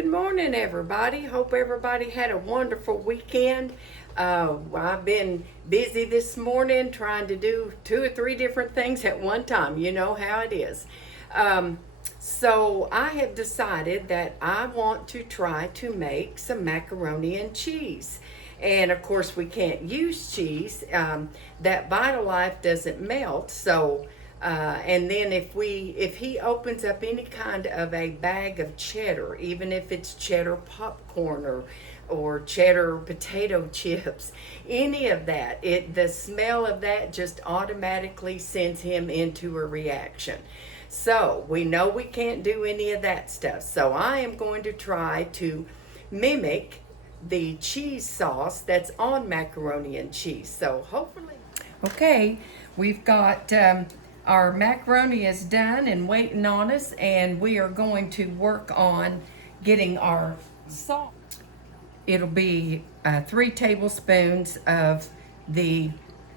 Good morning, everybody. Hope everybody had a wonderful weekend. I've been busy this morning trying to do 2 or 3 different things at one time. You know how it is. So I have decided that I want to try to make some macaroni and cheese. And of course, we can't use cheese. That Vitalife doesn't melt. So and then if he opens up any kind of a bag of cheddar, even if it's cheddar popcorn or cheddar potato chips, any of that, the smell of that just automatically sends him into a reaction. So we know we can't do any of that stuff. So I am going to try to mimic the cheese sauce that's on macaroni and cheese. So hopefully. Okay, we've got our macaroni is done and waiting on us, and we are going to work on getting our salt. It'll be 3 tablespoons of the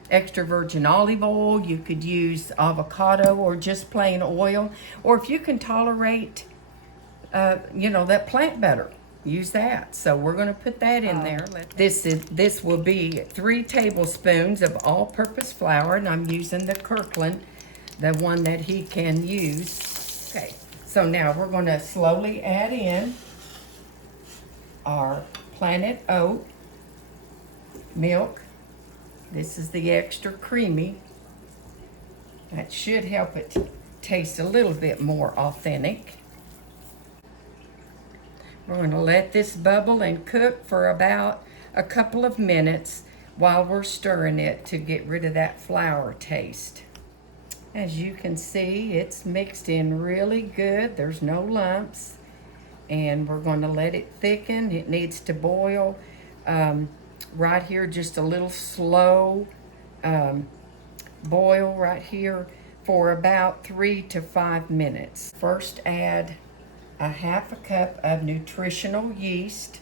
extra virgin olive oil. You could use avocado or just plain oil, or if you can tolerate that plant butter, use that. So we're going to put that in there. This will be 3 tablespoons of all-purpose flour, and I'm using the Kirkland, the one that he can use. Okay, so now we're going to slowly add in our Planet Oat milk. This is the extra creamy. That should help it taste a little bit more authentic. We're going to let this bubble and cook for about a couple of minutes while we're stirring it to get rid of that flour taste. As you can see, it's mixed in really good. There's no lumps. And we're going to let it thicken. It needs to boil right here, just a little slow boil right here for about 3 to 5 minutes. First, add a 1/2 cup of nutritional yeast.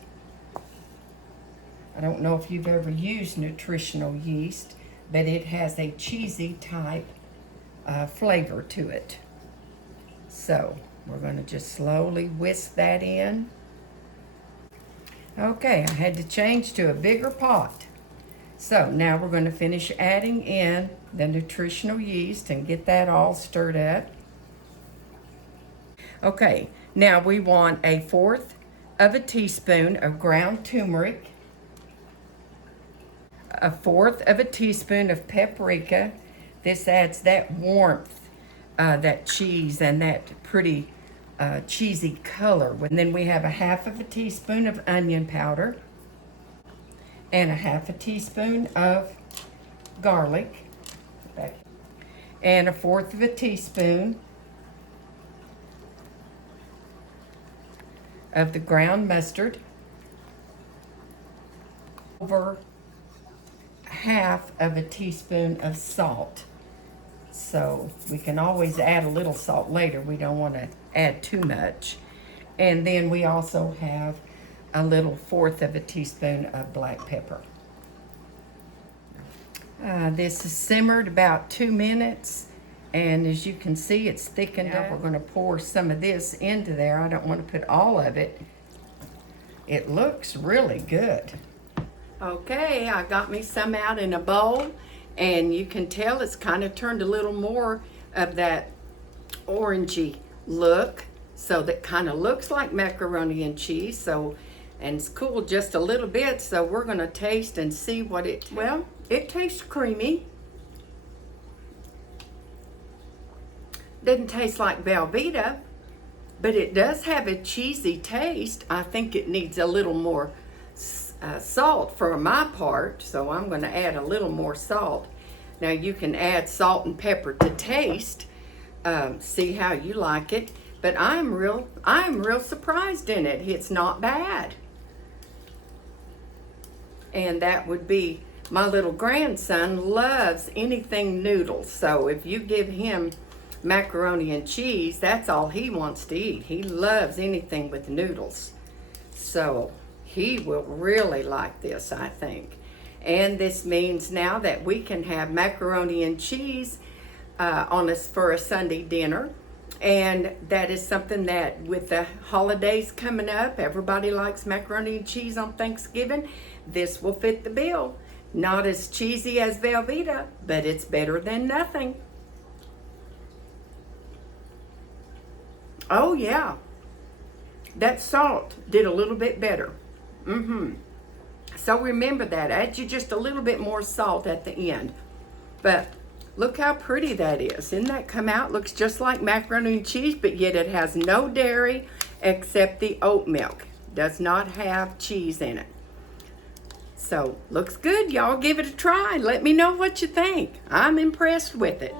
I don't know if you've ever used nutritional yeast, but it has a cheesy type flavor to it. So we're going to just slowly whisk that in. Okay, I had to change to a bigger pot. So now we're going to finish adding in the nutritional yeast and get that all stirred up. Okay, now we want 1/4 of a teaspoon of ground turmeric, 1/4 of a teaspoon of paprika. This adds that warmth, that cheese, and that pretty cheesy color. And then we have 1/2 of a teaspoon of onion powder and 1/2 a teaspoon of garlic, and 1/4 of a teaspoon of the ground mustard, over 1/2 of a teaspoon of salt. So we can always add a little salt later. We don't want to add too much. And then we also have a little 1/4 of a teaspoon of black pepper. This is simmered about 2 minutes, and as you can see, it's thickened up. We're going to pour some of this into there. I don't want to put all of it. It looks really good. Okay, I got me some out in a bowl, and you can tell it's kind of turned a little more of that orangey look, so that kind of looks like macaroni and cheese. So, and it's cooled just a little bit, so we're going to taste and see what it tastes. Well, it tastes creamy. Doesn't taste like Velveeta, but it does have a cheesy taste. I think it needs a little more salt for my part, so I'm going to add a little more salt. Now you can add salt and pepper to taste, see how you like it, but I'm real surprised in it. It's not bad. And that would be, my little grandson loves anything noodles, so if you give him macaroni and cheese, that's all he wants to eat. He loves anything with noodles, so he will really like this, I think. And this means now that we can have macaroni and cheese for a Sunday dinner. And that is something that with the holidays coming up, everybody likes macaroni and cheese on Thanksgiving. This will fit the bill. Not as cheesy as Velveeta, but it's better than nothing. Oh yeah, that salt did a little bit better. So remember that. Add you just a little bit more salt at the end. But look how pretty that is. Isn't that come out? Looks just like macaroni and cheese, but yet it has no dairy except the oat milk. Does not have cheese in it. So, looks good. Y'all give it a try. Let me know what you think. I'm impressed with it.